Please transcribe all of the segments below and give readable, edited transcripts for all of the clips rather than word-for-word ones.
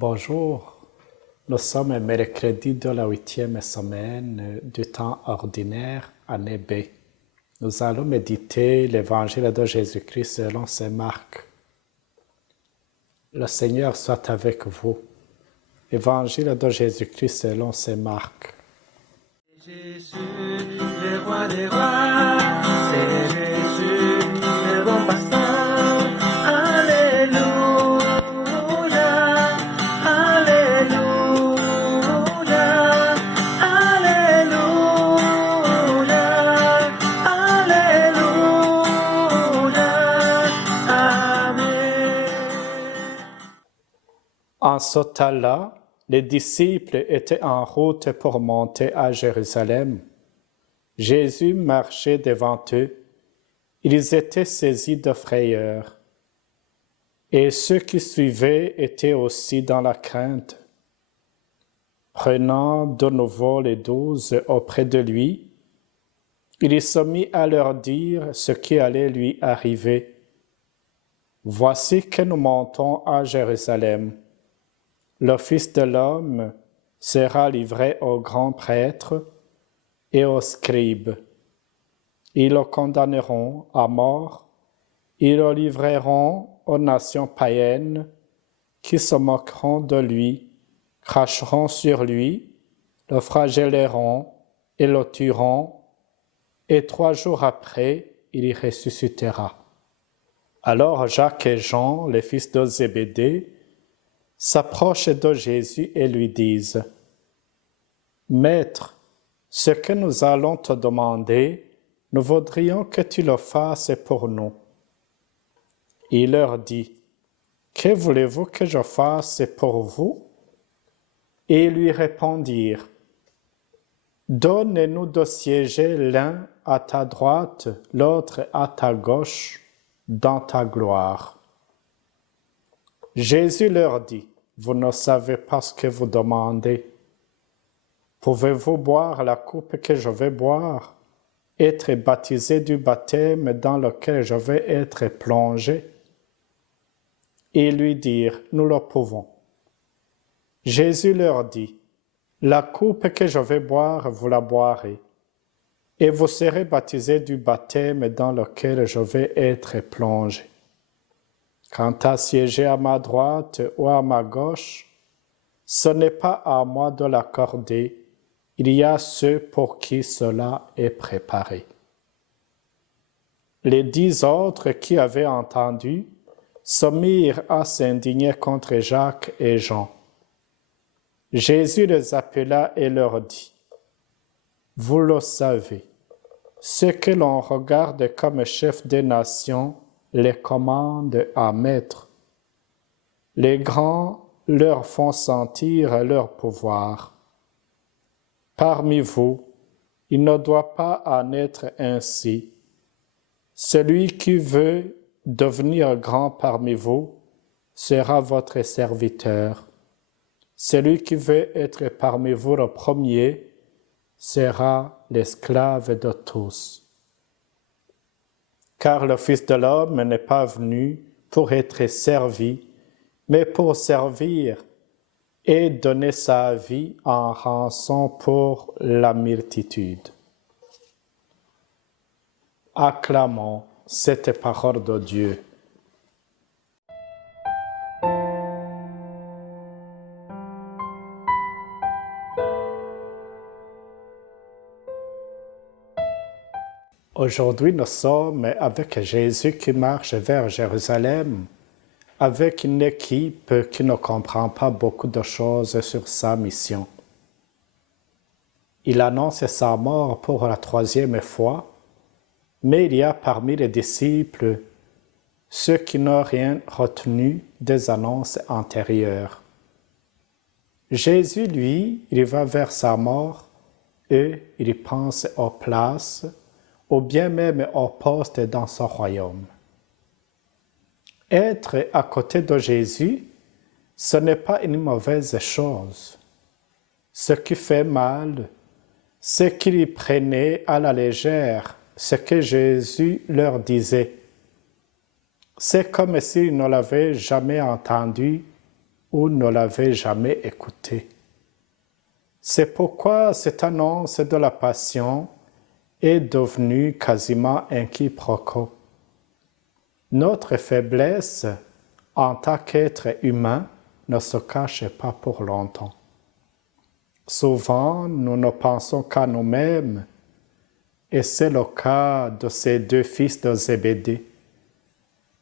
Bonjour, nous sommes mercredi de la 8e semaine du temps ordinaire, année B. Nous allons méditer l'évangile de Jésus-Christ selon saint Marc. Le Seigneur soit avec vous. Évangile de Jésus-Christ selon saint Marc. Jésus, le roi des rois, c'est Jésus, le bon pasteur. Alléluia, Alléluia, Alléluia, Alléluia, Amen. En ce temps-là, les disciples étaient en route pour monter à Jérusalem. Jésus marchait devant eux. Ils étaient saisis de frayeur. Et ceux qui suivaient étaient aussi dans la crainte. Prenant de nouveau les 12 auprès de lui, il se mit à leur dire ce qui allait lui arriver. « Voici que nous montons à Jérusalem. Le Fils de l'homme sera livré aux grands prêtres et aux scribes. Ils le condamneront à mort, ils le livreront aux nations païennes qui se moqueront de lui, cracheront sur lui, le flagelleront et le tueront, et 3 jours après, il y ressuscitera. » Alors Jacques et Jean, les fils de Zébédée, s'approchent de Jésus et lui disent « Maître, ce que nous allons te demander, nous voudrions que tu le fasses pour nous. » Il leur dit « Que voulez-vous que je fasse pour vous ?» Et ils lui répondirent « Donne-nous de siéger l'un à ta droite, l'autre à ta gauche, dans ta gloire. » Jésus leur dit, « Vous ne savez pas ce que vous demandez. Pouvez-vous boire la coupe que je vais boire, être baptisé du baptême dans lequel je vais être plongé ?» Ils lui dirent, « Nous le pouvons. » Jésus leur dit, « La coupe que je vais boire, vous la boirez, et vous serez baptisés du baptême dans lequel je vais être plongé. Quant à siéger à ma droite ou à ma gauche, ce n'est pas à moi de l'accorder, il y a ceux pour qui cela est préparé. » Les 10 autres qui avaient entendu se mirent à s'indigner contre Jacques et Jean. Jésus les appela et leur dit, « Vous le savez, ceux que l'on regarde comme chefs des nations les commandent à maître. Les grands leur font sentir leur pouvoir. Parmi vous, il ne doit pas en être ainsi. Celui qui veut devenir grand parmi vous sera votre serviteur. Celui qui veut être parmi vous le premier sera l'esclave de tous. Car le Fils de l'homme n'est pas venu pour être servi, mais pour servir et donner sa vie en rançon pour la multitude. » Acclamons cette parole de Dieu. Aujourd'hui, nous sommes avec Jésus qui marche vers Jérusalem, avec une équipe qui ne comprend pas beaucoup de choses sur sa mission. Il annonce sa mort pour la 3e fois, mais il y a parmi les disciples ceux qui n'ont rien retenu des annonces antérieures. Jésus, lui, il va vers sa mort et il pense aux places, ou bien même au poste dans son royaume. Être à côté de Jésus, ce n'est pas une mauvaise chose. Ce qui fait mal, c'est qu'ils prenaient à la légère ce que Jésus leur disait. C'est comme s'ils ne l'avaient jamais entendu ou ne l'avaient jamais écouté. C'est pourquoi cette annonce de la passion est devenue quasiment un quiproquo. Notre faiblesse en tant qu'être humain ne se cache pas pour longtemps. Souvent, nous ne pensons qu'à nous-mêmes, et c'est le cas de ces deux fils de Zébédée.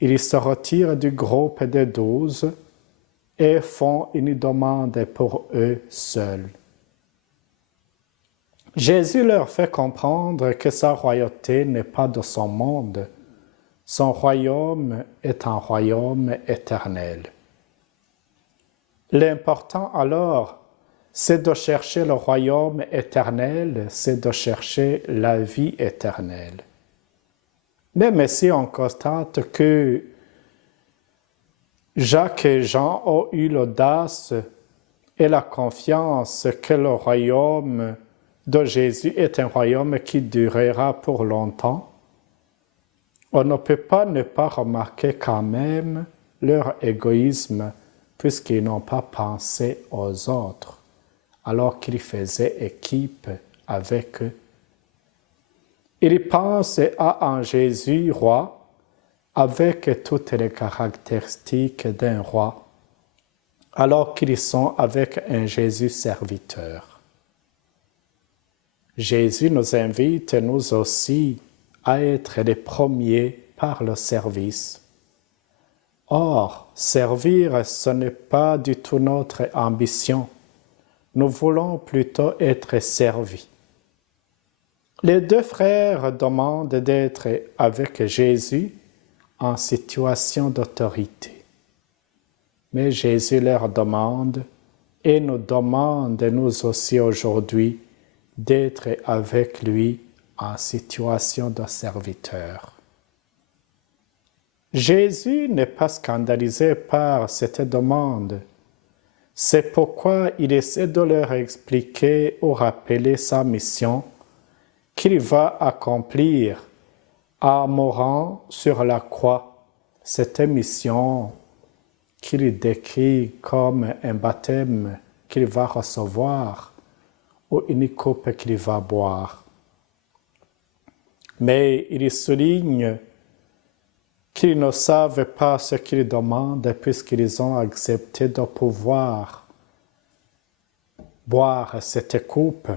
Ils se retirent du groupe des 12 et font une demande pour eux seuls. Jésus leur fait comprendre que sa royauté n'est pas de son monde. Son royaume est un royaume éternel. L'important alors, c'est de chercher le royaume éternel, c'est de chercher la vie éternelle. Même si on constate que Jacques et Jean ont eu l'audace et la confiance que le royaume de Jésus est un royaume qui durera pour longtemps, on ne peut pas ne pas remarquer quand même leur égoïsme puisqu'ils n'ont pas pensé aux autres, alors qu'ils faisaient équipe avec eux. Ils pensent à un Jésus roi avec toutes les caractéristiques d'un roi, alors qu'ils sont avec un Jésus serviteur. Jésus nous invite, nous aussi, à être les premiers par le service. Or, servir, ce n'est pas du tout notre ambition. Nous voulons plutôt être servis. Les deux frères demandent d'être avec Jésus en situation d'autorité. Mais Jésus leur demande et nous demande, nous aussi aujourd'hui, d'être avec lui en situation de serviteur. Jésus n'est pas scandalisé par cette demande. C'est pourquoi il essaie de leur expliquer ou rappeler sa mission qu'il va accomplir en mourant sur la croix. Cette mission qu'il décrit comme un baptême qu'il va recevoir ou une coupe qu'il va boire. Mais il souligne qu'ils ne savent pas ce qu'ils demandent puisqu'ils ont accepté de pouvoir boire cette coupe.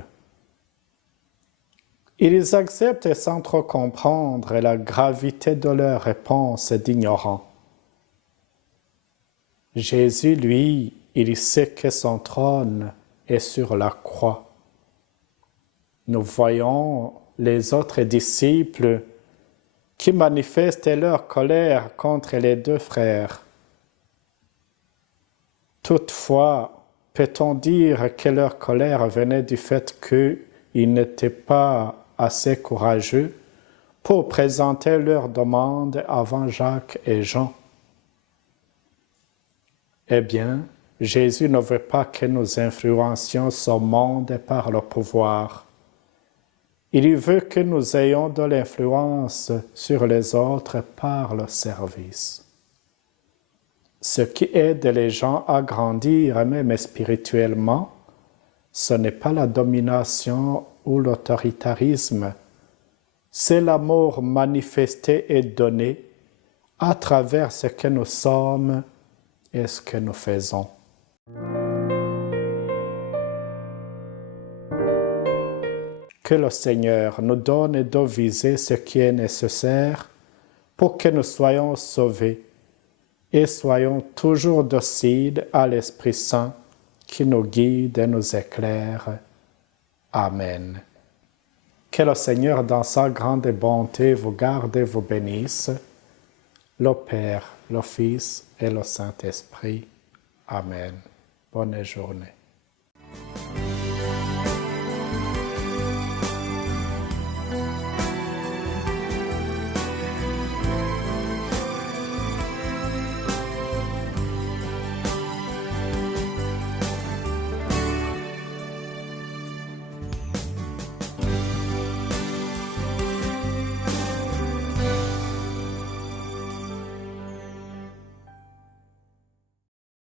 Ils acceptent sans trop comprendre la gravité de leur réponse d'ignorants. Jésus, lui, il sait que son trône est sur la croix. Nous voyons les autres disciples qui manifestent leur colère contre les deux frères. Toutefois, peut-on dire que leur colère venait du fait qu'ils n'étaient pas assez courageux pour présenter leur demande avant Jacques et Jean? Eh bien, Jésus ne veut pas que nous influencions ce monde par le pouvoir. Il veut que nous ayons de l'influence sur les autres par le service. Ce qui aide les gens à grandir, même spirituellement, ce n'est pas la domination ou l'autoritarisme, c'est l'amour manifesté et donné à travers ce que nous sommes et ce que nous faisons. Que le Seigneur nous donne de viser ce qui est nécessaire pour que nous soyons sauvés et soyons toujours dociles à l'Esprit Saint qui nous guide et nous éclaire. Amen. Que le Seigneur, dans sa grande bonté, vous garde et vous bénisse, le Père, le Fils et le Saint-Esprit. Amen. Bonne journée.